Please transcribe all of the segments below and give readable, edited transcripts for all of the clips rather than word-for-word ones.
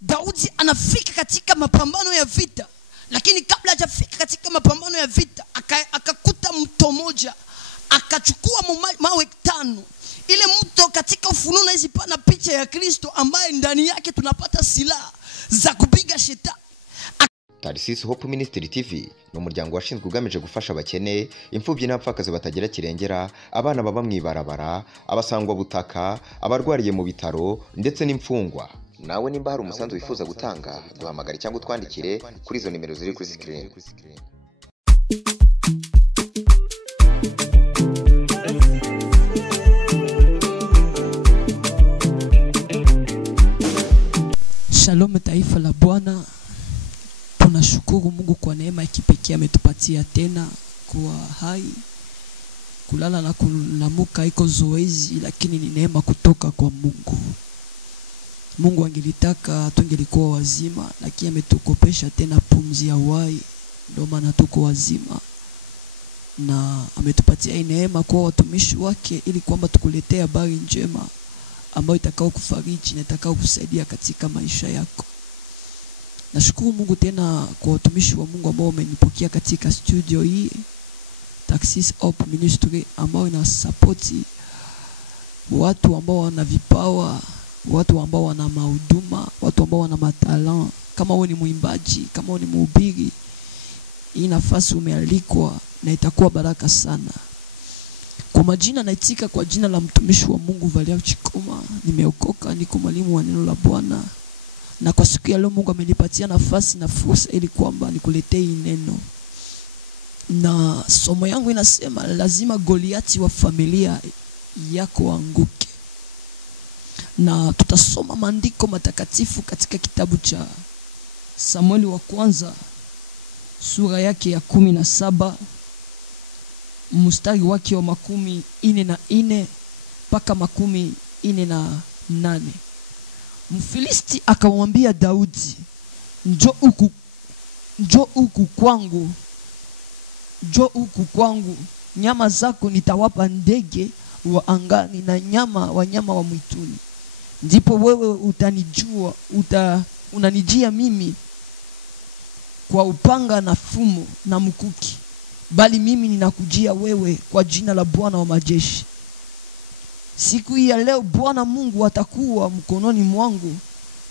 Daudi anafika katika mapambano ya vita, lakini kabla hajafika katika mapambano ya vita akakuta mto moja, akachukua mawe 5. Ile mto katika Ufunuo hizi pana picha ya Kristo ambaye ndani yake tunapata silaha za kupiga shetani. Tarisisi Hope Ministry TV no muryango washinzwe ugamije gufasha abakene, imfubyi n'abapfakazi batagira kirengera, abana baba mwibarabara, abasangwa butaka, abarwariye mu bitaro ndetse n'imfungwa. Nawe nimba hari umusanzu wifuza gutanga, duhamagare cyangwa twandikire kuri izo nimero ziri kuri screen. Shalom taifa la Bwana. Tunashukuru Mungu kwa neema ya kipekee ametupatia tena kuwa hai. Kulala na kulamuka iko zoezi, lakini ni neema kutoka kwa Mungu. Mungu angelitaka tungelikuwa wazima, lakini ametukopesha tena pumzi ya uhai, ndio maana tuko wazima. Na ametupatia neema kwa watumishi wake ili kwamba tukuletee habari njema ambayo itakao kufariji na itakao kusaidia katika maisha yako. Nashukuru Mungu tena kwa watumishi wa Mungu ambao wamenipokea katika studio hii Tarisisi Hope Ministry, ambao ina support watu ambao wana vipawa, watu ambao wana mahuduma, watu ambao wana matalent. Kama wewe ni mwimbaji, kama wewe ni mhubiri, hii nafasi umealikwa na itakuwa baraka sana. Kwa majina naitika kwa jina la mtumishi wa Mungu Valiau Chikoma. Nimeokoka, niko mwalimu wa neno la Bwana. Na kwa siku ya leo Mungu amenipatia nafasi na fursa ili kwamba nikuletee neno. Na somo yangu inasema lazima Goliati wa familia yako anguke. Na tutasoma maandiko matakatifu katika kitabu cha Samueli wa kwanza sura yake ya 17 mstari wake wa 44 mpaka 48. Mfilisti akamwambia Daudi, njoo huku kwangu, nyama zako nitawapa ndege wa angani na wanyama wa mwituni. Ndipo wewe utanijua, unanijia mimi kwa upanga na fumo na mkuki, bali mimi ninakujia wewe kwa jina la Bwana wa majeshi. Siku hii ya leo Bwana Mungu atakuwa mkononi mwangu,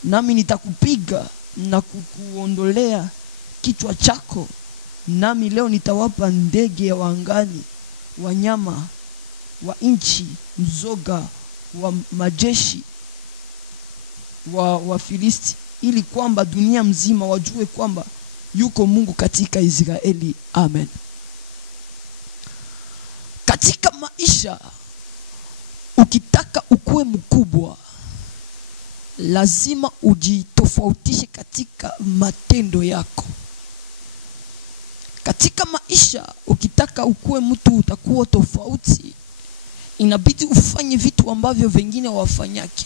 nami nitakupiga na kukuondolea kichwa chako. Nami leo nitawapa ndege wa angani, wanyama wa nchi, mzoga wa majeshi wa Filisti, ili kwamba dunia mzima wajue kwamba yuko Mungu katika Israeli. Amen. Katika maisha, ukitaka ukue mkubwa, lazima ujitofautishe katika matendo yako. Katika maisha, ukitaka ukue mtu utakuwa tofauti, inabidi ufanye vitu ambavyo wengine hawafanyake.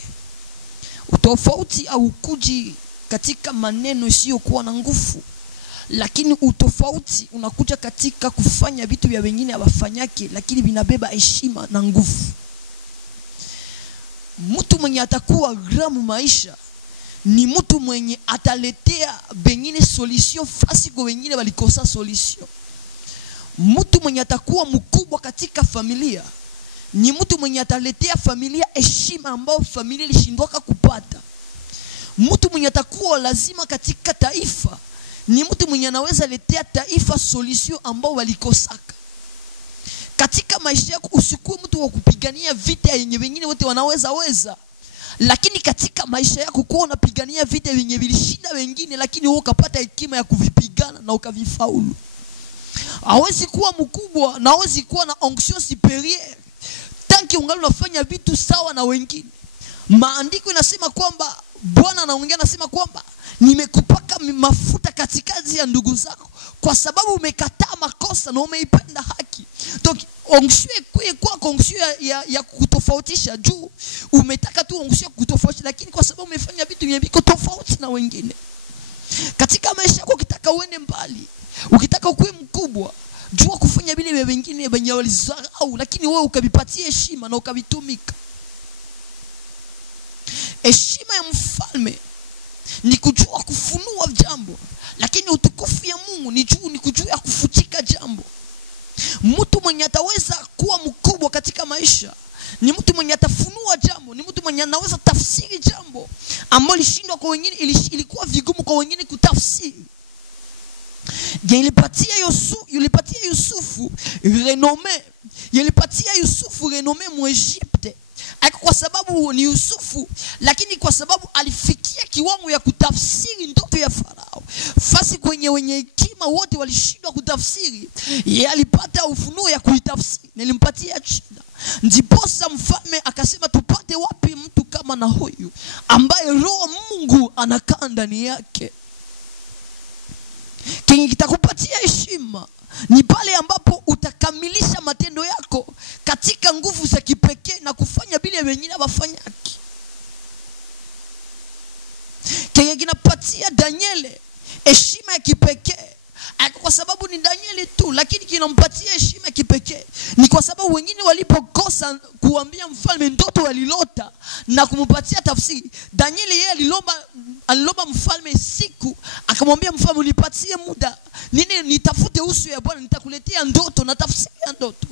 Utofauti au kuji katika maneno isiyokuwa na nguvu, lakini utofauti unakuja katika kufanya vitu vya wengine hawafanyake, lakini vinabeba heshima na nguvu. Mtu mwenye atakuwa gramu maisha ni mtu mwenye ataletea wengine solution fasi kwa wengine walikosa solution. Mtu mwenye atakuwa mkubwa katika familia ni mtu mwenye ataletea familia heshima ambao familia ilishindwaka kupata. Mtu mwenye atakuwa lazima katika taifa ni mtu mwenye anaweza letea taifa solution ambao walikosaka. Katika maisha yako usikuwe mtu wa kupigania vita yenye wengine wote wanaweza, lakini katika maisha yako kuwa unapigania vita yenye vilishinda wengine, lakini wewe ukapata hekima ya kuvipigana na ukavifaulu. Hawezi kuwa mkubwa na hawezi kuwa na onction supérieure tanki ungali unafanya vitu sawa na wengine. Maandiko inasema kwamba Bwana anaongea, anasema kwamba nimekupaka mafuta katikati ya ndugu zako kwa sababu umekataa makosa na umeipenda haki. Donc onction kwa onction ya kutofautisha juu umetaka tu onction kutofautisha, lakini kwa sababu umefanya vitu viko tofauti na wengine. Katika maisha yako ukitaka uende mbali, ukitaka kuwe mkubwa, jua kufanya vile vya wengine wenye walizarau, lakini wewe ukavipatia heshima na ukavitumika. Heshima ya mfalme ni kujua kufunua jambo, lakini utukufu ya Mungu ni kujua kufutika jambo. Mtu mwenye ataweza kuwa mkubwa katika maisha ni mtu mwenye atafunua jambo, ni mtu mwenye anaweza tafsiri jambo ambalo lishindwa kwa wengine, ilikuwa vigumu kwa wengine kutafsiri. Yalipatia Yusufu renome, yalipatia Yusufu renome mwEgypte. Haiko kwa sababu ni Yusufu, lakini kwa sababu alifikia kiwango ya kutafsiri ndoto ya Farao. Fasi kwenye wenye hekima wote walishindwa kutafsiri, yeye alipata ufunuo ya kuitafsiri, nilimpatia shida. Ndiposa mfalme akasema, tupate wapi mtu kama na huyu ambaye roho Mungu anakaa ndani yake. Kenye kitakupatia heshima ni pale ambapo utakamilisha matendo yako katika nguvu za kipekee na kufanya bila wengine wafanyaki. Kenye kinapatia Daniele heshima ya kipekee kwa sababu ni Danieli tu, lakini kinampatia heshima ya kipekee ni kwa sababu wengine walipokosa kuambia mfalme ndoto walilota na kumpatia tafsiri, Danieli yeye alilomba mfalme siku, akamwambia mfalme, unipatie muda nitafute uso ya Bwana, nitakuletea ndoto na tafsiri ya ndoto.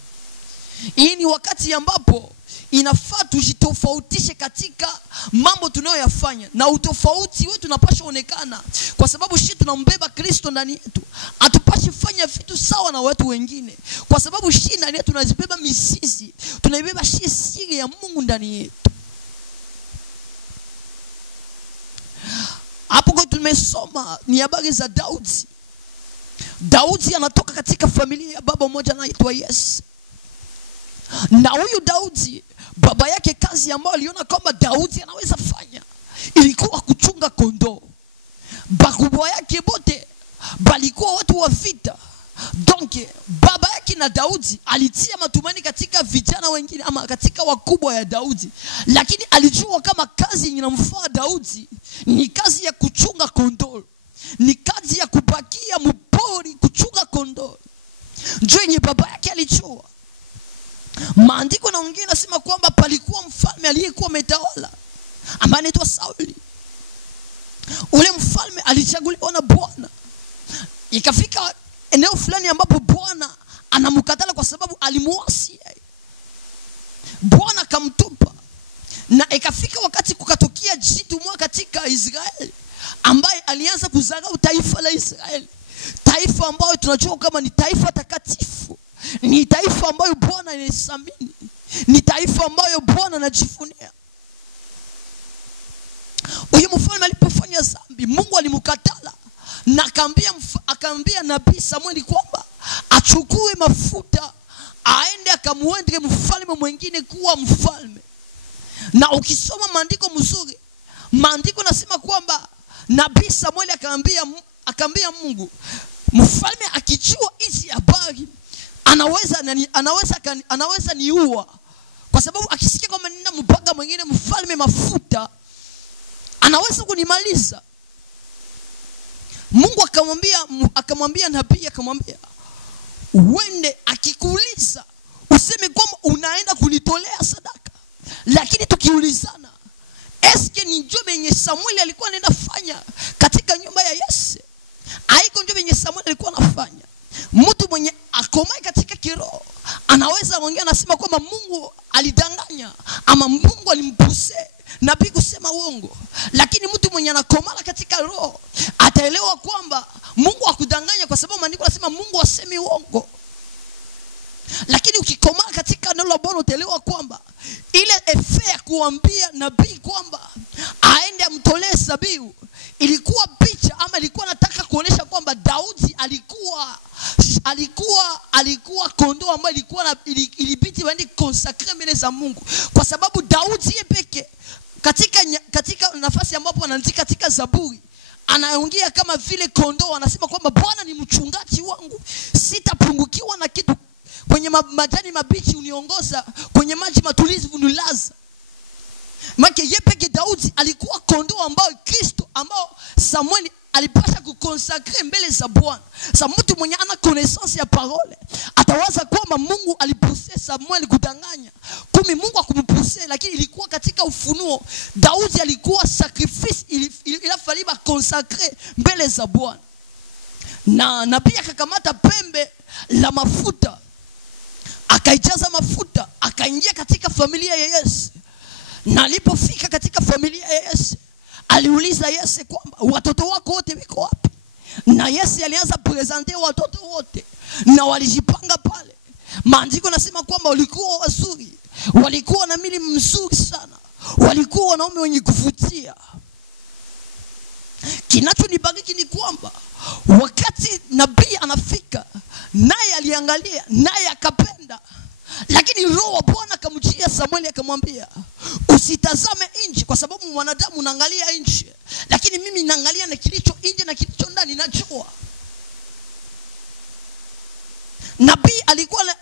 Hii ni wakati ambapo inafaa tujitofautishe katika mambo tunayoyafanya, na utofauti wetu unapaswa onekana kwa sababu sisi tunambeba Kristo ndani yetu. Hatupashi fanya vitu sawa na watu wengine kwa sababu sisi ndani yetu tunazibeba mizizi, tunaibeba siri ya Mungu ndani yetu. Hapo kwa tumesoma ni habari za Daudi. Daudi anatoka katika familia ya baba mmoja anaitwa Yese. Na huyu Daudi, baba yake kazi ambayo aliona kwamba Daudi anaweza fanya ilikuwa kuchunga kondoo. Bakubwa yake bote balikuwa watu wa vita. Donc baba yake na Daudi alitia matumaini katika vijana wengine ama katika wakubwa ya Daudi, lakini alijua kama kazi inamfaa Daudi ni kazi ya kuchunga kondoo, ni kazi ya kubakia mpori kuchunga kondoo. Ndio yenye baba yake alijua. Maandiko na wengine nasema kwamba palikuwa mfalme aliyekuwa ametawala ambaye anaitwa Sauli. Ule mfalme alichaguliwa na Bwana. Ikafika eneo fulani ambapo Bwana anamkatala kwa sababu alimuasi. Bwana akamtupa. Na ikafika wakati kukatokea jitu mmoja katika Israeli ambaye alianza kudharau taifa la Israeli. Taifa ambalo tunajua kama ni taifa takatifu. Ni taifa ambayo Bwana anasamini. Ni taifa ambayo Bwana anajifunia. Huyu mfalme alipofanya dhambi, Mungu alimkatala na akaambia nabii Samueli kwamba achukue mafuta aende akamuende mfalme mwingine kuwa mfalme. Na ukisoma maandiko mzuri, maandiko nasema kwamba nabii Samueli akaambia Mungu, mfalme akijua hizi habari anaweza niua, kwa sababu akisikia kwamba nina mpaka mwingine mfalme mafuta anaweza kunimaliza. Mungu akamwambia nabii, akamwambia uende, akikuuliza useme kwamba unaenda kunitolea sadaka. Lakini tukiulizana, eske ni njoo yenye Samueli alikuwa anaenda fanya katika nyumba ya Yese? Haiko njoo yenye Samueli alikuwa anafanya. Mtu mwenye akomai katika kiroho anaweza kuongea nasema kwamba Mungu alidanganya ama Mungu alimpuse nabii kusema uongo. Lakini mtu mwenye anakomala katika roho ataelewa kwamba Mungu hakudanganya, kwa sababu maandiko yanasema Mungu asemi uongo. Lakini ukikomala katika neno la Bwana utaelewa kwamba ile efe ya kuambia nabii kwamba aende amtolee dhabihu ilikuwa picha ama ilikuwa nataka kuonesha kwamba Daudi alikuwa kondoo ambaye ilibidi waende consacrer mbele za Mungu, kwa sababu Daudi yeye peke katika nafasi ambapo anaandika katika Zaburi anaongea kama vile kondoo, anasema kwamba Bwana ni mchungaji wangu, sitapungukiwa na kitu. Kwenye majani mabichi uniongoza, kwenye maji matulivu unilaza. Maana yeye peke Daudi alikuwa kondoo ambao Kristo ambao Samueli alipasha kukonsakre mbele za Bwana. Sa mtu mwenye ana connaissance ya parole atawaza kwamba Mungu alipuse Samueli kudanganya, Mungu akumpuse, lakini ilikuwa katika ufunuo. Daudi alikuwa sacrifice, ila fali ba consacrer mbele za Bwana. Na nabii akakamata pembe la mafuta, akaijaza mafuta, akaingia katika familia ya Yese. Na alipofika katika familia ya Yese, aliuliza Yese kwamba watoto wako wote wiko wapi? Na Yese alianza presenter watoto wote, na walijipanga pale. Maandiko nasema kwamba walikuwa wazuri, walikuwa na mili mzuri sana, walikuwa wanaume wenye kuvutia. Kinachonibariki ni kwamba wakati nabii anafika, naye aliangalia, naye akapenda. Lakini Roho wa Bwana akamjia Samueli akamwambia, usitazame nje, kwa sababu mwanadamu unaangalia nje, lakini mimi naangalia na kilicho nje na kilicho ndani najua. Nabii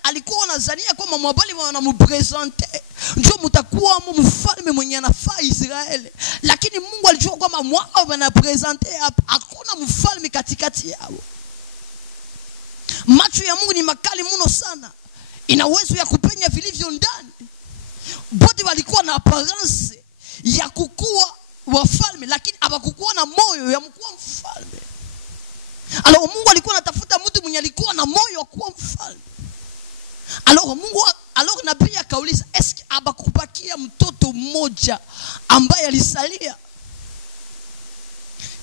alikuwa anazania kwamba mwabali wanampresenter ndio mtakuwa mfalme mwenye anafaa Israeli, lakini Mungu alijua kwamba mwao wanapresenter hakuna mfalme katikati yao. Macho ya Mungu ni makali mno sana, ina uwezo ya kupenya vilivyo ndani. Wote walikuwa na apparence ya kukua wafalme, lakini hawakuwa na moyo ya mkuu mfalme. Alors Mungu alikuwa anatafuta mtu mwenye alikuwa na moyo wa kuwa mfalme. Alors nabii akauliza, eske abakupakia mtoto mmoja ambaye alisalia?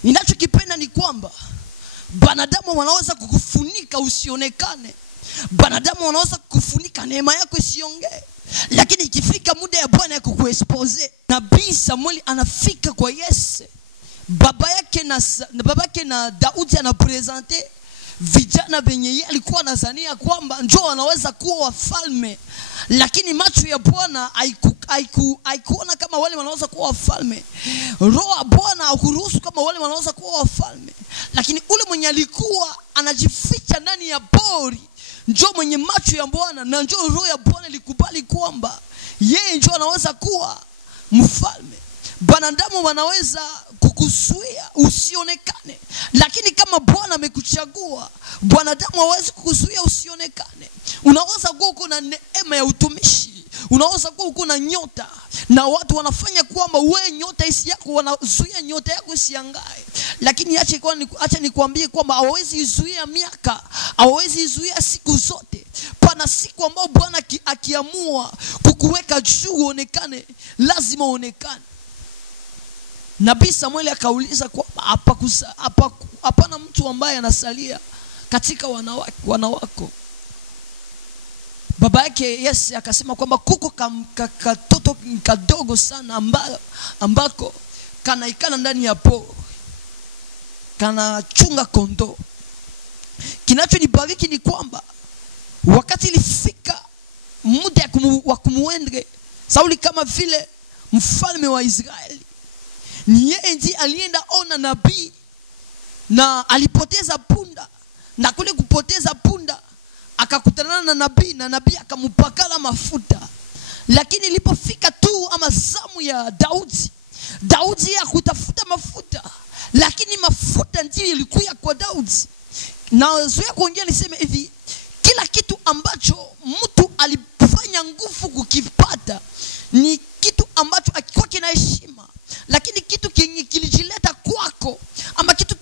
Ninachokipenda ni kwamba banadamu wanaweza kukufunika usionekane. Banadamu wanaweza kukufunika neema yako isiongee. Lakini ikifika muda ya Bwana ya kukuexpose, nabii Samueli anafika kwa Yese. Baba yake na Daudi anapresente vijana venye yeye alikuwa anazania kwamba njoo wanaweza kuwa wafalme, lakini macho ya Bwana haikuona kama wale wanaweza kuwa wafalme. Roho wa Bwana hakuruhusu kama wale wanaweza kuwa wafalme, lakini ule mwenye alikuwa anajificha ndani ya pori njoo mwenye macho ya Bwana, na njoo Roho ya Bwana ilikubali kwamba yeye njoo anaweza kuwa mfalme. Banadamu wanaweza kukuzuia usionekane, lakini kama Bwana amekuchagua, banadamu hawezi kukuzuia usionekane. Unaweza kuwa uko na neema ya utumishi, unaweza kuwa uko na nyota, na watu wanafanya kwamba wewe nyota isi yako, wanazuia nyota yako isiangae. Lakini acha nikwambie kwamba hawezi izuia miaka, hawezi izuia siku zote. Pana siku ambao Bwana akiamua kukuweka juu uonekane, lazima uonekane. Nabii Samueli akauliza kwamba hapana mtu ambaye anasalia katika wanawako. Baba yake Yese akasema kwamba kuko katoto kadogo sana ambako kanaikana ndani ya pori, kana chunga kondoo. Kinachonibariki ni kwamba wakati ilifika muda wa kumuendre Sauli kama vile mfalme wa Israeli, ni yeye ndiye alienda ona nabii na alipoteza punda, na kule kupoteza punda akakutana na nabii, na nabii akampakala mafuta. Lakini ilipofika tu ama zamu ya Daudi hakutafuta mafuta, lakini mafuta ndiyo ilikuwa kwa Daudi. Na zoea kuongea niseme hivi, kila kitu ambacho mtu alifanya nguvu kukipata ni kitu ambacho akikuwa kina heshima, lakini kitu kilijileta kwako ama kitu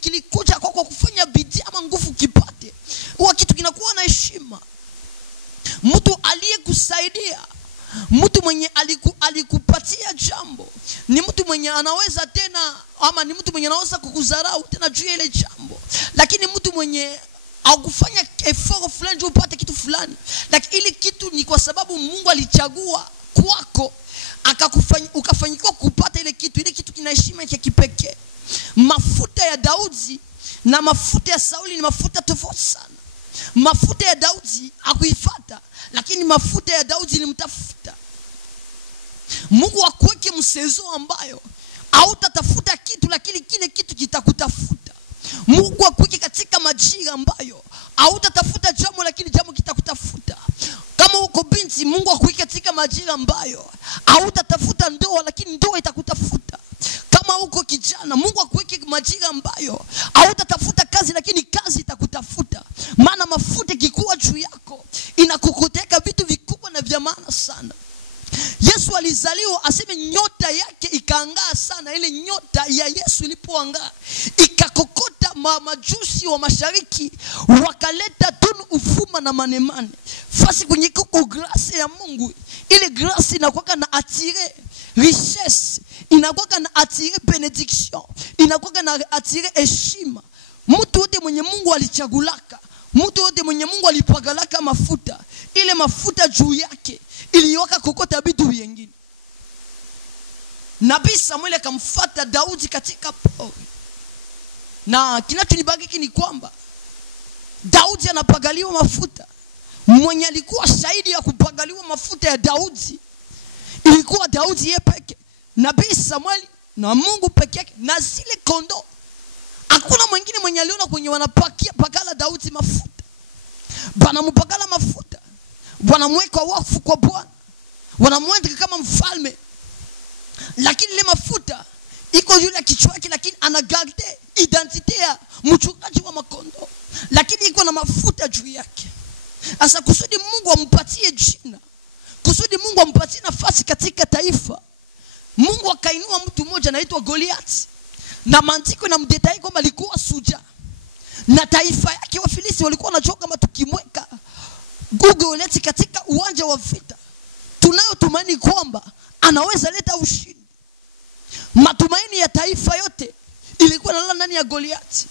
kilikuja kwako kufanya bidii ama nguvu kipate, huwa kitu kinakuwa na heshima. Mtu aliyekusaidia, mtu mwenye alikupatia jambo, ni mtu mwenye anaweza tena ama ni mtu mwenye anaweza kukudharau tena juu ya ile jambo. Lakini mtu mwenye haukufanya effort fulani upate kitu fulani, lakini ile kitu ni kwa sababu Mungu alichagua kwako, ukafanyika kupata ile kitu kina heshima ya kipekee. Mafuta ya Daudi na mafuta ya Sauli ni mafuta tofauti sana. Mafuta ya Daudi hakuifuata, lakini mafuta ya Daudi ilimtafuta. Mungu akuweke msezo ambayo hautatafuta kitu, lakini kile kitu kitakutafuta. Mungu akuweke katika majira ambayo hautatafuta jambo, lakini jambo kitakutafuta. Kama uko binti, Mungu akuweke katika majira ambayo hautatafuta ndoa, lakini ndoa itakutafuta. Kama uko kijana, Mungu akuweke majira ambayo hautatafuta kazi, lakini kazi itakutafuta. Maana mafuta kikuwa juu yako inakukuteka vitu vikubwa na vya maana sana. Yesu alizaliwa aseme nyota yake ikaangaa sana. Ile nyota ya Yesu ilipoangaa ikakokota majusi wa mashariki, wakaleta tunu, ufuma na manemane. Fasi kwenye kuko grace ya Mungu, ile grace inakuwa na attirer richesse, inakuwa na attirer benediction, inakuwa na attirer heshima. Mtu wote mwenye Mungu alichagulaka, mtu wote mwenye Mungu alipagalaka mafuta, ile mafuta juu yake iliyoka kokota vitu vingine. Nabii Samuel akamfuata Daudi katika pori. Na kinachonibaki ni kwamba Daudi anapagaliwa mafuta. Mwenye alikuwa shahidi ya kupagaliwa mafuta ya Daudi ilikuwa Daudi yeye peke. Nabii Samuel na Mungu peke yake na zile kondoo. Hakuna mwingine mwenye aliona kwenye wanapakala Daudi mafuta. Banampakala mafuta, wanamweka wakfu kwa Bwana, wanamweka kama mfalme. Lakini ile mafuta iko yule kichwa yake, lakini anagarde identite ya mchungaji wa makondoo, lakini iko na mafuta juu yake. Asa kusudi Mungu ampatie jina, kusudi Mungu ampatie nafasi katika taifa, Mungu akainua mtu mmoja anaitwa Goliath. Na maandiko na mdetai kwamba alikuwa suja, na taifa yake Wafilisti walikuwa wanachoka kama tukimweka Goliath katika uwanja wa vita, tunayotumaini kwamba anaweza leta ushindi. Matumaini ya taifa yote ilikuwa nalala ndani ya Goliath.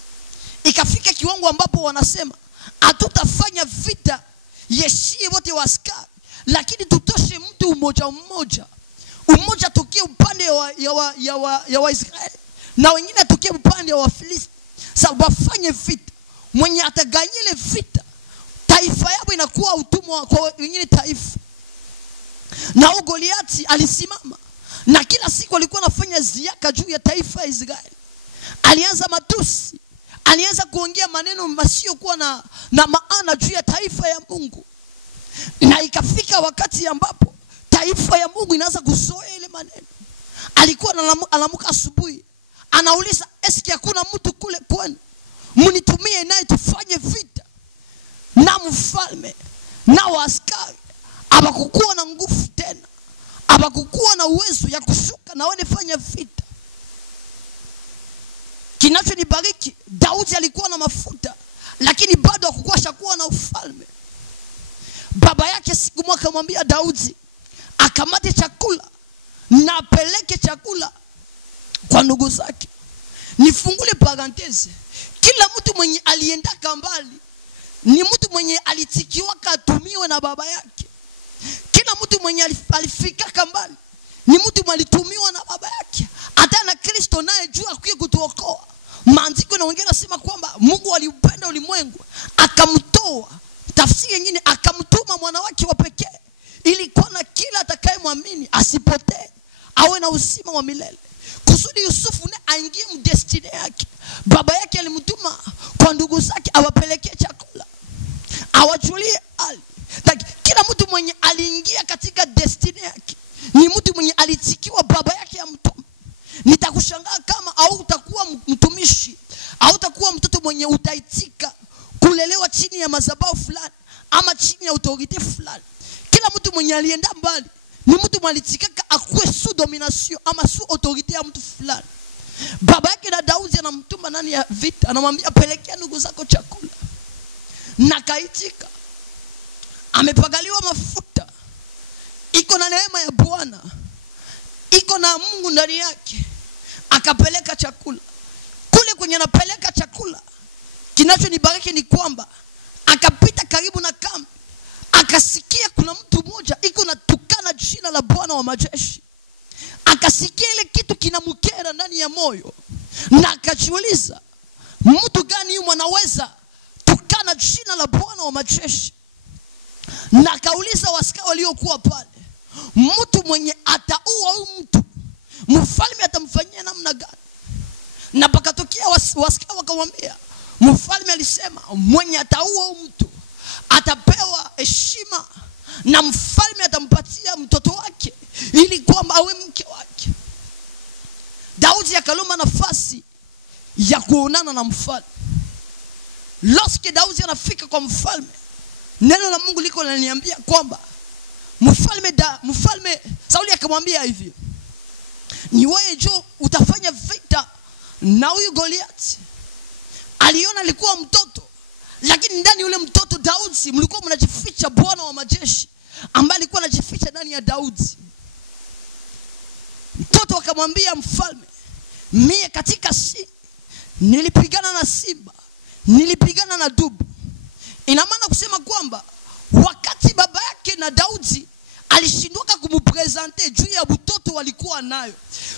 Ikafika kiwango ambapo wanasema hatutafanya vita yeshie wote wa askari, lakini tutoshe mtu mmoja tokie upande ya Waisraeli na wengine tokie upande wa Wafilisti, sababu wafanye vita. Mwenye ataganyile vita, taifa yao inakuwa utumwa kwa wengine taifa. Na Goliath alisimama, na kila siku alikuwa anafanya ziaka juu ya taifa ya Israeli. Alianza matusi, alianza kuongea maneno masiokuwa na maana juu ya taifa ya Mungu. Na ikafika wakati ambapo taifa ya Mungu inaanza kuzoea ile maneno. Alikuwa analamuka asubuhi, anauliza, eski hakuna mtu kule kwenu mnitumie naye tufanye vita? Na mfalme na waaskari hawakukuwa na nguvu tena, hawakukuwa na uwezo ya kushuka na wanafanya vita. Kinachonibariki, Daudi alikuwa na mafuta, lakini bado hakukuwa shakuwa na ufalme. Baba yake siku moja akamwambia Daudi akamate chakula na apeleke chakula kwa ndugu zake. Nifungule parenthese, kila mtu mwenye aliendaka mbali ni mtu mwenye alitikiwa katumiwe na baba yake. Kila mtu mwenye alifika mbali ni mtu mwenye alitumiwa na baba yake. Hata na Kristo naye juu akuye kutuokoa. Maandiko na wengine nasema kwamba Mungu aliupenda ulimwengu akamtoa. Tafsiri nyingine, akamtuma mwana wake wa pekee ili kwa kila atakayemwamini asipotee, awe na uzima wa milele. Kusudi Yusufu ne aingie mdestiny yake. Baba yake alimtuma kwa ndugu zake awapelekee chakula, awajulie hali. Kila mtu mwenye aliingia katika destiny yake ni mtu mwenye alitikiwa baba yake ya mtuma. Nitakushangaa kama au utakuwa mtumishi, au utakuwa mtoto mwenye utaitika kulelewa chini ya madhabahu fulani ama chini ya autorite fulani. Kila mtu mwenye alienda mbali ni mtu mwenye alitikaka akuwe sous domination ama sous autorite ya mtu fulani. Baba yake na Daudi anamtuma nani ya vita, anamwambia pelekea ndugu zako chakula. Na kaitika, amepagaliwa mafuta, iko na neema ya Bwana, iko na Mungu ndani yake, akapeleka chakula. Kule kwenye anapeleka chakula, kinachonibariki ni kwamba akapita karibu na kambi, akasikia kuna mtu mmoja iko na tukana jina la Bwana wa majeshi. Akasikia ile kitu kinamkera ndani ya moyo, na akajiuliza, mtu gani yule anaweza tukana jina la Bwana wa majeshi? Na akauliza waskari waliokuwa pale, mtu mwenye ataua huyu mtu, mfalme atamfanyia namna gani? Na pakatokea waskari wakamwambia, mfalme alisema mwenye ataua huyu mtu atapewa heshima, na mfalme atampatia mtoto wake ili kwamba awe mke wake. Daudi akalomba nafasi ya kuonana na mfalme. Lorsque Daudi anafika kwa mfalme, neno la Mungu liko linaniambia kwamba mfalme Sauli akamwambia hivi, ni wewe jo utafanya vita na huyu Goliathi. Aliona alikuwa mtoto, lakini ndani yule mtoto Daudi mlikuwa mnajificha Bwana wa majeshi ambaye alikuwa anajificha ndani ya Daudi. Mtoto akamwambia mfalme, mie katika nilipigana na simba, nilipigana na dubu. Ina maana kusema kwamba wakati baba yake na Daudi alishindoka kumpresenter juu ya mtoto walikuwa nayo,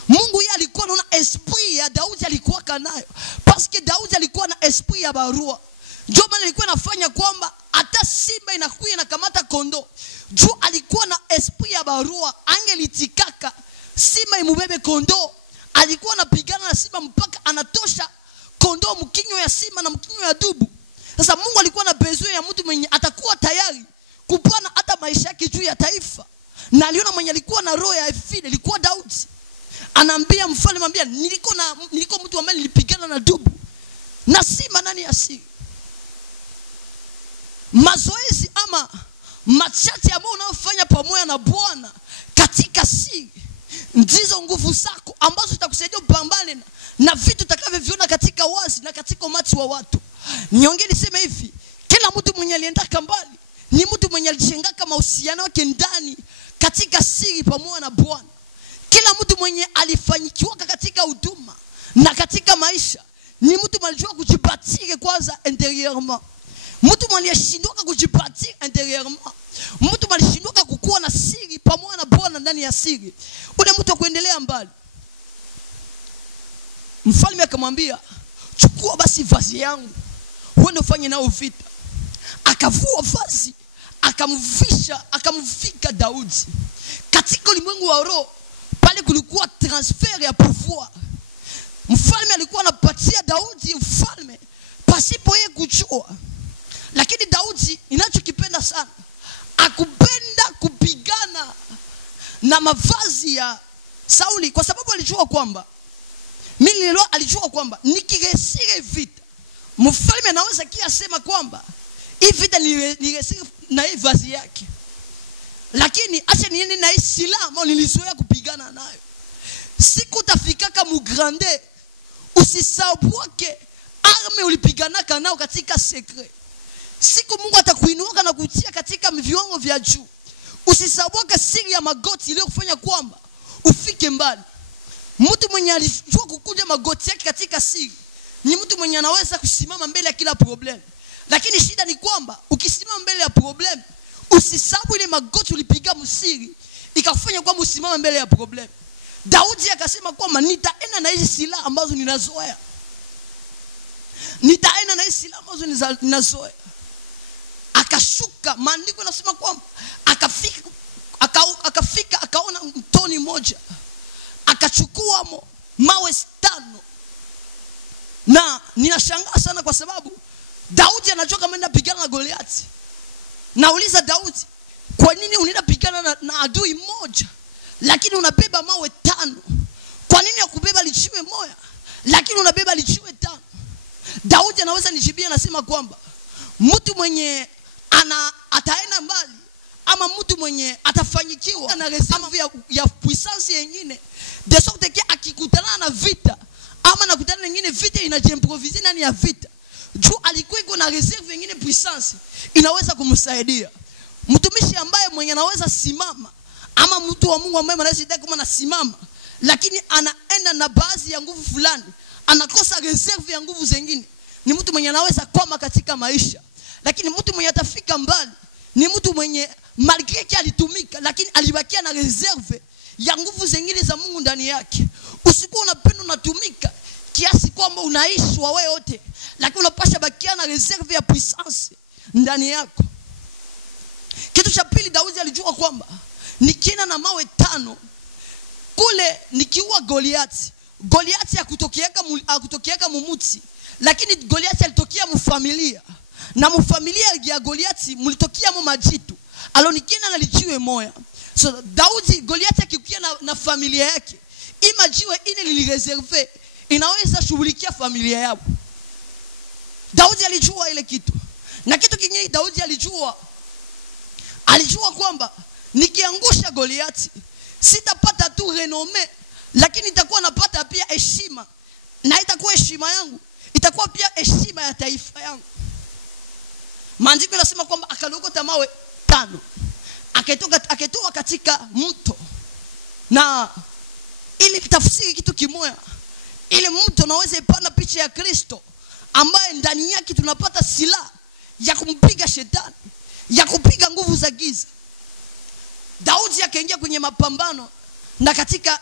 Mungu yeye alikuwa anaona esprit ya Daudi alikuwa kanayo, parce que Daudi alikuwa na esprit ya barua. Ndio maana alikuwa anafanya kwamba hata simba inakuwa inakamata kondo, juu alikuwa na esprit ya barua. Angelitikaka simba imubebe kondo, alikuwa anapigana na simba mpaka anatosha kondo mkinyo ya simba na mkinyo ya dubu. Sasa Mungu alikuwa na besoin ya mtu mwenye atakuwa tayari kupana hata maisha yake juu ya taifa. Na aliona mwenye alikuwa na roho ya efide ilikuwa Daudi. Anaambia mfalme, anambia niliko mtu ambaye nilipigana na dubu na simba ndani ya siri. Mazoezi ama machache ambayo unaofanya pamoja na Bwana katika siri ndizo nguvu zako ambazo zitakusaidia upambane na vitu utakavyoviona katika wazi na katika umati wa watu. Niongee niseme hivi, kila mtu mwenye alienda mbali ni mtu mwenye alijenga kama mahusiano yake ndani katika siri pamoja na Bwana. Kila mtu mwenye alifanyikiwa katika huduma na katika maisha ni mtu mwenye alijua kujipatia kwanza intérieurement. Mtu mwenye alishindoka kujipatia intérieurement. Mtu mwenye alishindoka kukua na siri pamoja na Bwana ndani ya siri. Ule mtu akuendelea mbali. Mfalme akamwambia, chukua basi vazi yangu uende ufanye nao vita. Akavua vazi, akamvika Daudi. Katika ulimwengu wa roho pale kulikuwa transfer ya pouvoir. Mfalme alikuwa anapatia Daudi ufalme pasipo yeye kujua. Lakini Daudi ninachokipenda sana, akupenda kupigana na mavazi ya Sauli kwa sababu alijua kwamba alijua kwamba nikiresire vita mfalme anaweza kiasema kwamba hii vita niresire na hii vazi yake, lakini acha niende na hii silaha ambayo nilizoea kupigana nayo. Siku utafikaka mugrande, usisahauke arme ulipiganaka nao katika secret. Siku Mungu atakuinuka na kutia katika viwango vya juu, usisahauke siri ya magoti ile kufanya kwamba ufike mbali. Mtu mwenye alijua kukuja magoti yake katika siri ni mtu mwenye anaweza kusimama mbele ya kila problem. Lakini shida ni kwamba ukisimama mbele ya problem, usisahau ile magoti ulipiga msiri ikafanya kwamba usimama mbele ya problem. Daudi akasema kwamba nitaenda na hizi silaha ambazo ninazoea. Nitaenda na hizi silaha ambazo ninazoea. Akashuka, maandiko yanasema kwamba akafika akaona mtoni moja. Akachukua mawe 5. Na ninashangaa sana kwa sababu Daudi anajua kama anaenda pigana na Goliathi. Nauliza Daudi, kwa nini unaenda pigana na adui mmoja lakini unabeba mawe 5? Kwa nini ukubeba lichiwe moja lakini unabeba lichiwe 5? Daudi anaweza nijibia, anasema kwamba mtu mwenye ataenda mbali ama mtu mwenye atafanyikiwa na reserve ya puissance nyingine, de sorte que akikutana na vita ama nakutana na nyingine vita inajimprovise ndani ya vita, juu alikuwa iko na reserve nyingine puissance inaweza kumsaidia. Mtumishi ambaye mwenye anaweza simama ama mtu wa Mungu ambaye anaweza kama anasimama lakini anaenda na baadhi ya nguvu fulani, anakosa reserve ya nguvu zingine, ni mtu mwenye anaweza kwama katika maisha. Lakini mtu mwenye atafika mbali ni mtu mwenye malgré que alitumika lakini alibakia na reserve ya nguvu zingine za Mungu ndani yake. Usikuwa unapenda unatumika kiasi kwamba unaishi wewe yote, lakini unapasha bakia na reserve ya puissance ndani yako. Kitu cha pili, Daudi alijua kwamba nikina na mawe 5 kule nikiua Goliathi. Goliathi hakutokeaka mumuti, lakini Goliathi alitokea mfamilia. Na mfamilia ya Goliathi mlitokea majitu. Alonikina nalichiwe moya. So Daudi Goliathi akikia na familia yake, imajiwe ine lilireserve inaweza shughulikia familia yao. Daudi alijua ile kitu. Na kitu kingine Daudi alijua kwamba nikiangusha Goliathi sitapata tu renome, lakini itakuwa napata pia heshima, na itakuwa heshima yangu, itakuwa pia heshima ya taifa yangu. Maandiko yanasema kwamba akalokota mawe 5 akatoa katika mto, na ili tafsiri kitu kimoja, ile mto naweza ipana picha ya Kristo ambaye ndani yake tunapata silaha ya kumpiga shetani, ya kupiga nguvu za giza. Daudi akaingia kwenye mapambano na katika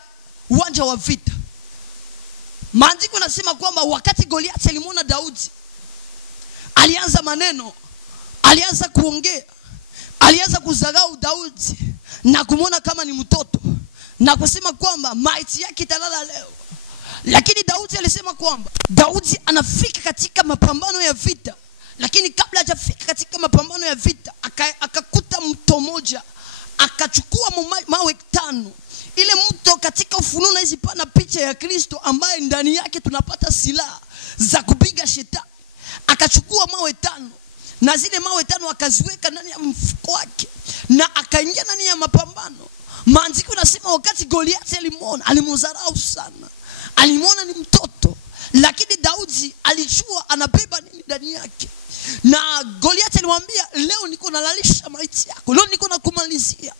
uwanja wa vita. Maandiko yanasema kwamba wakati Goliathi alimuona Daudi, alianza maneno, alianza kuongea, alianza kudharau Daudi na kumuona kama ni mtoto, na kusema kwamba maiti yake italala leo. Lakini Daudi alisema kwamba Daudi anafika katika mapambano ya vita, lakini kabla hajafika katika mapambano ya vita akakuta mto moja, akachukua mawe 5. Ile mto katika Ufunuo na hizi pana picha ya Kristo ambaye ndani yake tunapata silaha za kupiga shetani. Akachukua mawe 5, na zile mawe 5 akaziweka ndani ya mfuko wake na akaingia ndani ya mapambano. Maandiko yanasema wakati Goliathi alimuona, alimdharau sana, alimuona ni mtoto, lakini Daudi alijua anabeba nini ndani yake. Na Goliathi alimwambia, leo niko nalalisha maiti yako, leo niko nakumalizia.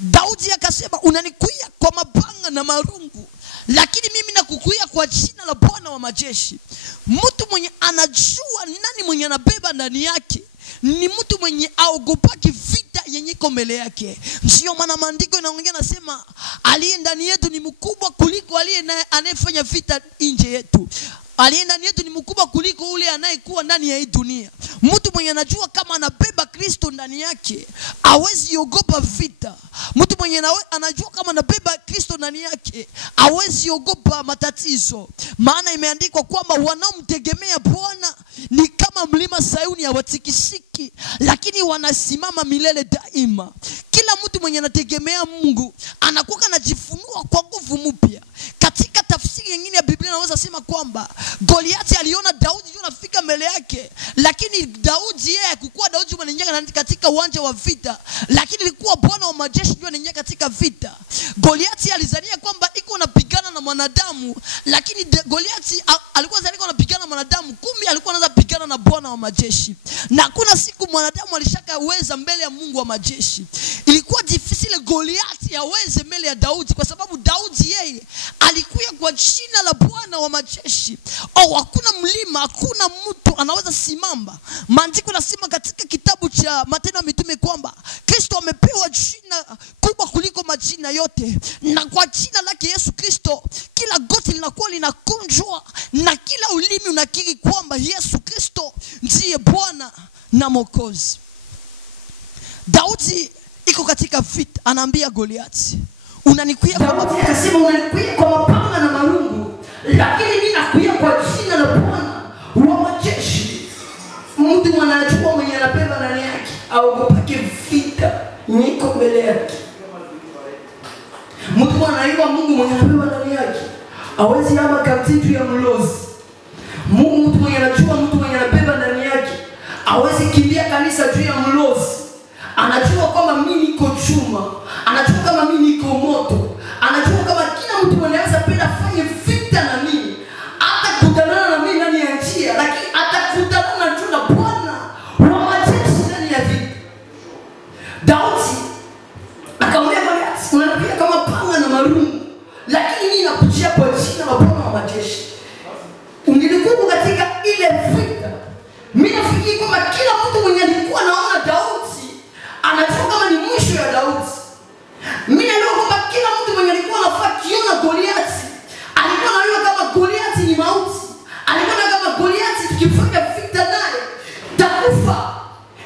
Daudi akasema, unanikuia kwa mapanga na marungu, lakini mimi nakukuia kwa jina la Bwana wa majeshi. Mtu mwenye anajua nani mwenye anabeba ndani yake ni mtu mwenye aogopaki vita yenye iko mbele yake. Sio maana maandiko yanaongea nasema aliye ndani yetu ni mkubwa kuliko aliye anayefanya vita nje yetu. Aliye ndani yetu ni mkubwa kuliko ule anayekuwa ndani ya hii dunia. Mtu mwenye anajua kama anabeba Kristo ndani yake hawezi ogopa vita. Mtu mwenye anajua kama anabeba Kristo ndani yake hawezi ogopa matatizo. Maana imeandikwa kwamba wanaomtegemea Bwana ni kama mlima Sayuni, hawatikisiki lakini wanasimama milele daima. Kila mtu mwenye anategemea Mungu anakuwa anajifunua kwa nguvu mpya. Katika tafsiri nyingine ya Biblia naweza sema kwamba Goliathi aliona Daudi ndio anafika mbele yake, lakini Daudi yeye hakuwa Daudi mwenye katika uwanja wa vita, lakini ilikuwa Bwana wa majeshi ndio anaingia katika vita. Goliathi alizania kwamba iko anapigana na mwanadamu, lakini Goliathi alikuwa zalikuwa anapigana na mwanadamu, kumbe alikuwa anaanza kupigana na Bwana wa majeshi. Na kuna siku mwanadamu alishakaweza mbele ya Mungu wa majeshi. Ilikuwa difficile Goliathi aweze mbele ya Daudi, kwa sababu Daudi yeye alikuwa kwa jina la Bwana wa majeshi. Hakuna mlima, hakuna mtu anaweza simama. Maandiko yanasema katika kitabu cha Matendo ya Mitume kwamba Kristo amepewa jina kubwa kuliko majina yote, na kwa jina lake Yesu Kristo kila goti linakuwa linakunjwa na kila ulimi unakiri kwamba Yesu Kristo ndiye Bwana na Mwokozi. Daudi iko katika vita, anaambia Goliathi, unanikuia kwa mapanga, akasema unanikuia kwa mapanga na marungu, lakini mimi nakuia kwa jina la Bwana wa majeshi. Mtu mwanajua mwenye anabeba ndani yake aogopake vita niko mbele yake. Mtu mwanajua Mungu mwenye anabeba ndani yake hawezi ama katitu ya mlozi. Mungu mtu mwenye anajua, mtu mwenye anabeba ndani yake hawezi kimbia kanisa juu ya mlozi. Anajua kwamba mimi niko chuma, anajua kama mimi niko moto, anajua kama kila mtu anaweza penda fanye vita na mimi, hata kutana na mimi ndani ya njia, lakini atakutana na juu na Bwana wa majeshi ndani ya vita. Daudi akamwambia Goliathi, unanipiga kama panga na marungu, lakini mimi nakujia kwa jina la Bwana wa majeshi. Ungelikuwa katika ile vita, mimi nafikiri kwamba kila mtu mwenye alikuwa anaona Daudi anajua kama ni mwisho ya Daudi. Mimi naelewa kwamba kila mtu mwenye alikuwa anafaa kiona Goliathi alikuwa anajua kama Goliathi ni mauti. Alikuwa anajua kama Goliathi tukifanya vita naye takufa.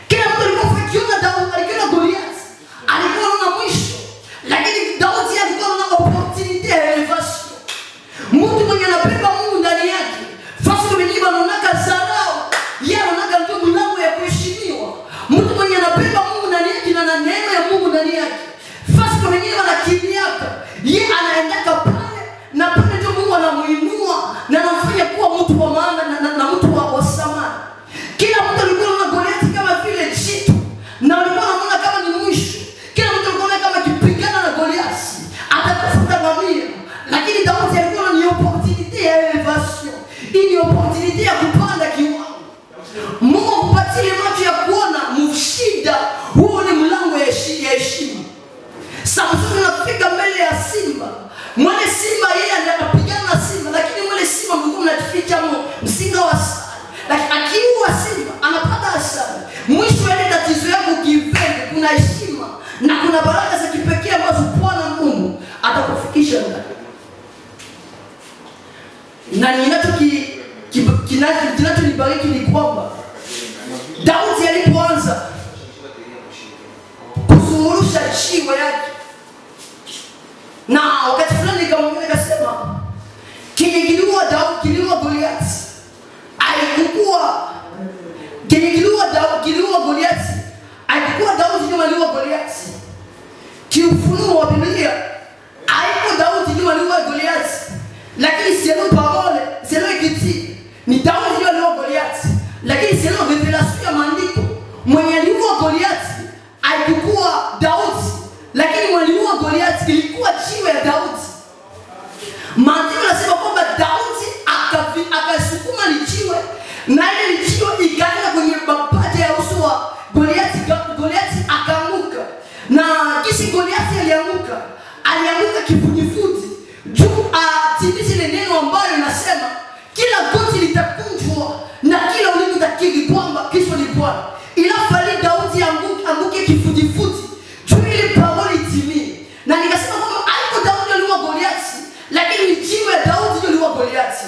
Kila mtu alikuwa anafaa kiona Daudi, alikiona Goliathi alikuwa anaona mwisho, lakini Daudi alikuwa anaona opportunity ya elevation. Mtu mwenye anabeba Mungu ndani yake, fasi wengine wanaona dharau, yeye anaona ndio mlango ya kuheshimiwa. Mtu opportunity ya kupanda kiwango. Mungu akupatie macho ya kuona mshida. Huo ni mlango ya heshima. Samson anafika mbele ya simba. Mwale simba yeye anapigana na simba, lakini mwale simba Mungu anajificha msinga wa asali. Lakini akiua simba anapata asali. Mwisho ile tatizo yako kivende, kuna heshima na kuna baraka za kipekee ambazo Bwana Mungu atakufikisha ndani. Na kinachonibariki ni kwamba Daudi alipoanza kuzungurusha jiwe yake, na wakati fulani nikamwambia nikasema kililiwa Daudi, kililiwa Goliath alikuwa kililiwa Goliath alikuwa Daudi ndio aliwa Goliath. Kiufunuo wa Biblia haiko Daudi ndio aliwa Goliath, lakini selon parole, selon écriture ni Daudi ndio aliwa Goliath, lakini selon revelation ya maandiko mwenye aliwa Goliath alikuwa Daudi, lakini mwenye aliwa Goliath ilikuwa jiwe ya Daudi. Maandiko yanasema kwamba Daudi akasukuma lijiwe na ile lijiwe ikaenda kwenye mapaja ya uso wa Goliath. Goliath akaanguka, na kisi Goliath alianguka kifudifudi juu atimize ile neno ambayo inasema kila goti litakunjwa na kila ulimi utakiri kwamba Kristo ni Bwana. Inafali Daudi anguke kifudifudi juu ile parole itimie. Na nikasema kwamba haiko Daudi aliwa Goliath, lakini ni jiwe Daudi aliwa Goliath.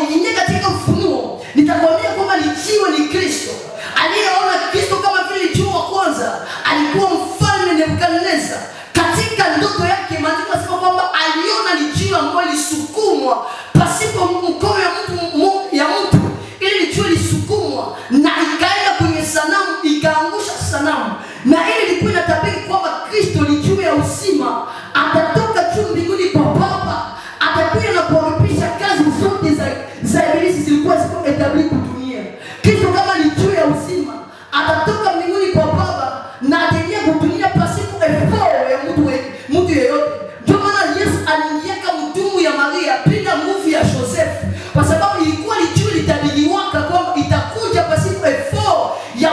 Nikiingia katika ufunuo nitakwambia kwamba ni jiwe ni Kristo. Aliyeona Kristo kama vile jiwe wa kwanza alikuwa mfalme Nebukadneza. Katika ndoto yake maandiko yanasema kwamba aliona ni jiwe ambalo lisukumwa pasipo mkono ya mtu. Ile jiwe lisukumwa na ikaenda kwenye sanamu, ikaangusha sanamu. Na ile ilikuwa inatabiri kwamba Kristo ni jiwe ya uzima, atatoka juu mbinguni kwa Baba, atakuja na kuharipisha kazi zote za ibilisi zilikuwa ziko etabli kudunia. Kristo kama ni jiwe ya uzima atatoka mbinguni kwa Baba na ataingia kudunia pasipo effort ya mtu yeyote. Ndio maana Yesu aliingia kama mtumu ya Maria bila nguvu ya Joseph, kwa sababu ilikuwa ni jiwe litabiriwaka kwamba itakuja pasipo effort ya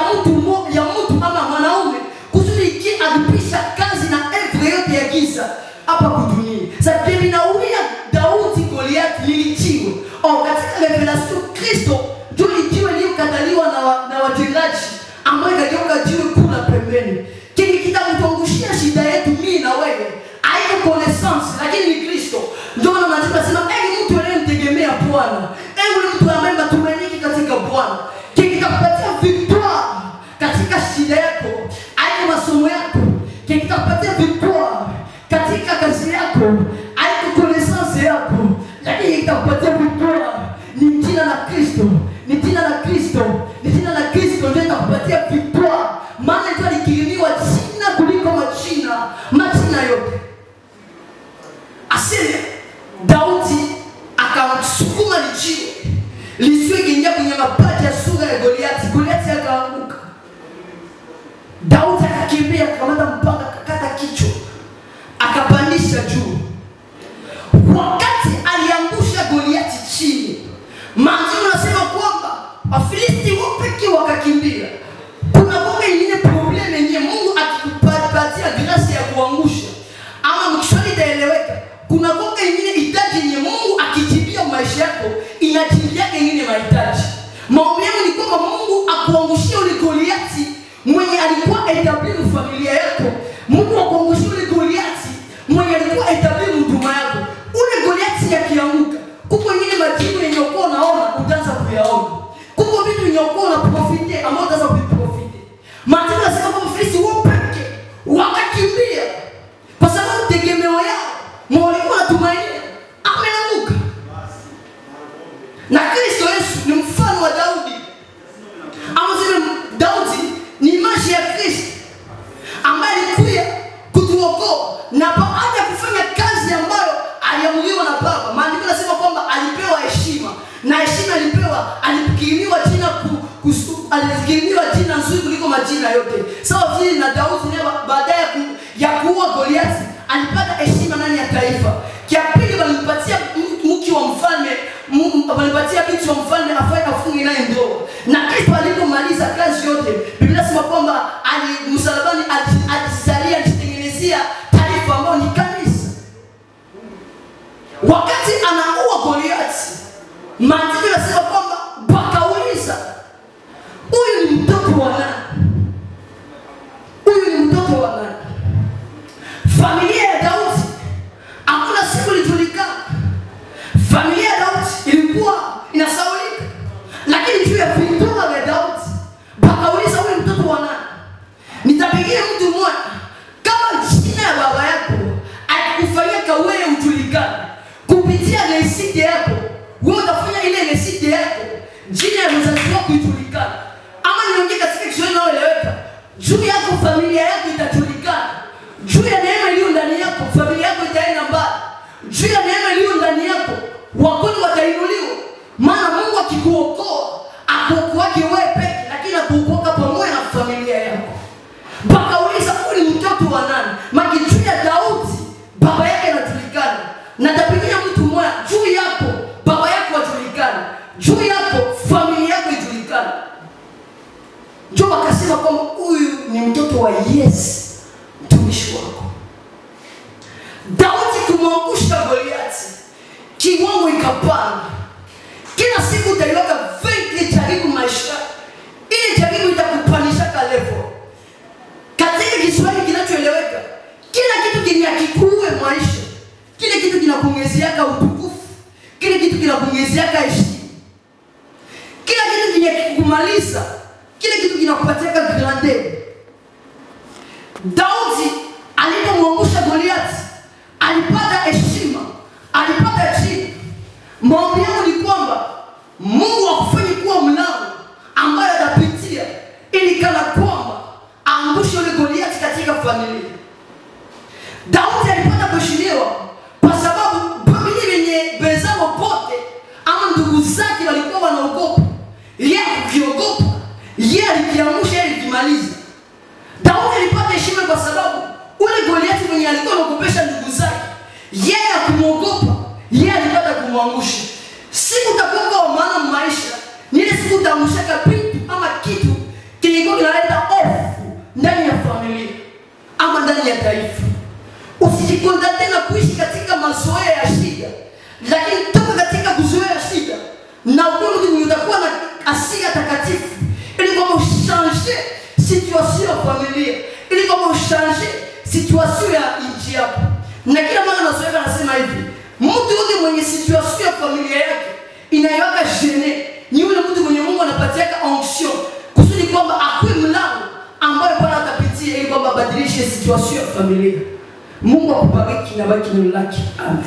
mtu ama mwanaume kusudi alipisha kazi na evre yote ya giza hapa kudunia. Sasa linauia Daudi Goliath lilijiwe. Katika revelation Kristo ndio lijiwe lililokataliwa na wajengaji ambayo ikageuka jiwe kula pembeni. Kile kitamtongushia shida yetu mimi na wewe haiko connaissance, lakini ni Kristo. Ndio maana maandiko yanasema mtu anayemtegemea Bwana, mtu ambaye matumaini katika Bwana, kile kitakupatia victoire katika shida yako, haiko masomo yako. Kile kitakupatia victoire katika kazi yako, haiko connaissance yako, lakini kitakupatia victoire ni jina la Kristo. Ni jina la Kristo, ni jina la Kristo ndio itakupatia victoire. Maana ndio alikirimiwa jina kuliko majina yote. Asili Daudi akasukuma lijiwe kiingia kwenye mapaja ya sura ya Goliath. Goliath akaanguka. Daudi akakimbia, akamata mpanga, akakata kichwa, akapandisha juu. Wakati aliangusha Goliath chini, maandiko yanasema kwamba Wafilisti wote wakakimbia. Kuna bomba nyingine problem yenyewe Mungu akikupatia grace ya kuangusha ama mkishoni itaeleweka. Kuna bomba nyingine hitaji yenyewe Mungu akijibia maisha yako inajibia nyingine mahitaji. Maombi yangu ni kwamba Mungu akuangushie ule Goliath mwenye alikuwa etabli familia yako. Mungu akuangushie ule Goliath mwenye alikuwa etabli huduma yako. Ule Goliath yakianguka, kuko nyingine majibu yenye uko unaona utaanza kuyaona. Kuko vitu yenye uko una profite ambao utaanza kuprofite. Maandiko yanasema kwamba Filisti wote wakakimbia kwa sababu tegemeo yao walikuwa wanatumaini ameanguka. Na Kristo Yesu ni mfano wa Daudi. Amesema Daudi ni image ya Kristo ambaye alikuja kutuokoa na baada ya kufanya kazi ambayo aliamriwa na Baba. Maandiko yanasema kwamba alipewa heshima, na heshima alikirimiwa jina nzuri kuliko majina yote. Sawa vile na Daudi baadaye ya kuua Goliath alipata heshima ndani ya taifa. Kia pili walimpatia mke wa mfalme walipatia kitu cha mfalme afanye afunge naye ndoa. Na Kristo alipomaliza kazi yote, Biblia inasema kwamba msalabani alizalia alitengenezea taifa ambalo ni kanisa. Wakati anaua Goliathi, maandiko yanasema kwamba wakauliza, huyu ni mtoto wa nani? Huyu ni mtoto wa nani? Familia ya Daudi hakuna siku ilijulikana. Familia ya Daudi ilikuwa inasaulika, lakini juu ya vipawa vya Daudi wakauliza, huyu mtoto wa nani? Nitapigia mtu mmoja, kama jina ya baba yako alikufanyia wewe ujulikane kupitia lesite yako, wewe utafanya ile lesite yako jina ya mzazi wako ijulikane. Ama niongee katika Kiswahili inayoeleweka, juu yako familia yako itajulikana. Juu ya neema iliyo ndani yako familia yako itaenda mbali. Juu ya neema iliyo ndani yako wakoni watainuliwa. Maana Mungu akikuokoa akuokoake wewe peke, lakini akuokoa pamoja na familia yako. Bakauliza, huyu ni mtoto wa nani? Maana juu ya Daudi baba yake anajulikana. Na tapigia mtu mmoja, juu yako baba yako ajulikana, juu yako familia yako ijulikane. Ndio akasema kwamba huyu ni mtoto wa Yese, mtumishi wako. Daudi kumwangusha Goliathi, kiwango ikapanda. Kila siku utaiweka vingi jaribu maisha. Ile jaribu itakupandisha ka level. Katika Kiswahili kinachoeleweka, kila kitu kinakikuwe maisha. Kile kitu kinakuongezeaka utukufu. Kile kitu kinakuongezeaka heshima. Kila kitu kinakumaliza. Kile kitu kinakupatia grandeur. Daudi alipomwangusha Goliathi alipata heshima, alipata chini. Maombi yangu ni kwamba Mungu akufanye kuwa mlango ambaye atapitia ili kana kwamba aangushe yule Goliathi katika familia. Daudi alipata kuheshimiwa kwa sababu Biblia yenye bezao pote ama ndugu zake walikuwa wanaogopa. Yeye akiogopa, yeye alikiangusha ili kimaliza. Daudi alipata heshima kwa sababu ule Goliathi mwenye alikuwa anakopesha ndugu zake, yeye akumuogopa, yeye alipata kumwangusha. Siku utakuwa wa maana maisha, ni ile siku utaangusha kitu ama kitu kilikuwa kinaleta hofu ndani ya familia ama ndani ya taifa. Usijikonda tena kuishi katika mazoea ya shida, lakini toka katika kuzoea shida na ukuni utakuwa na asili takatifu ili kwamba ushange situation ya familia, ili kwamba ushange situation ya nchi yako. Na kila mara nazoea nasema hivi, mtu yule mwenye situation ya familia yake inayoka gene ni yule mtu mwenye Mungu anapatiaka onction kusudi kwamba akue mlango ambaye Bwana atapitia ili kwamba badilishe situation ya familia. Mungu akubariki na baki neno lake. Amen.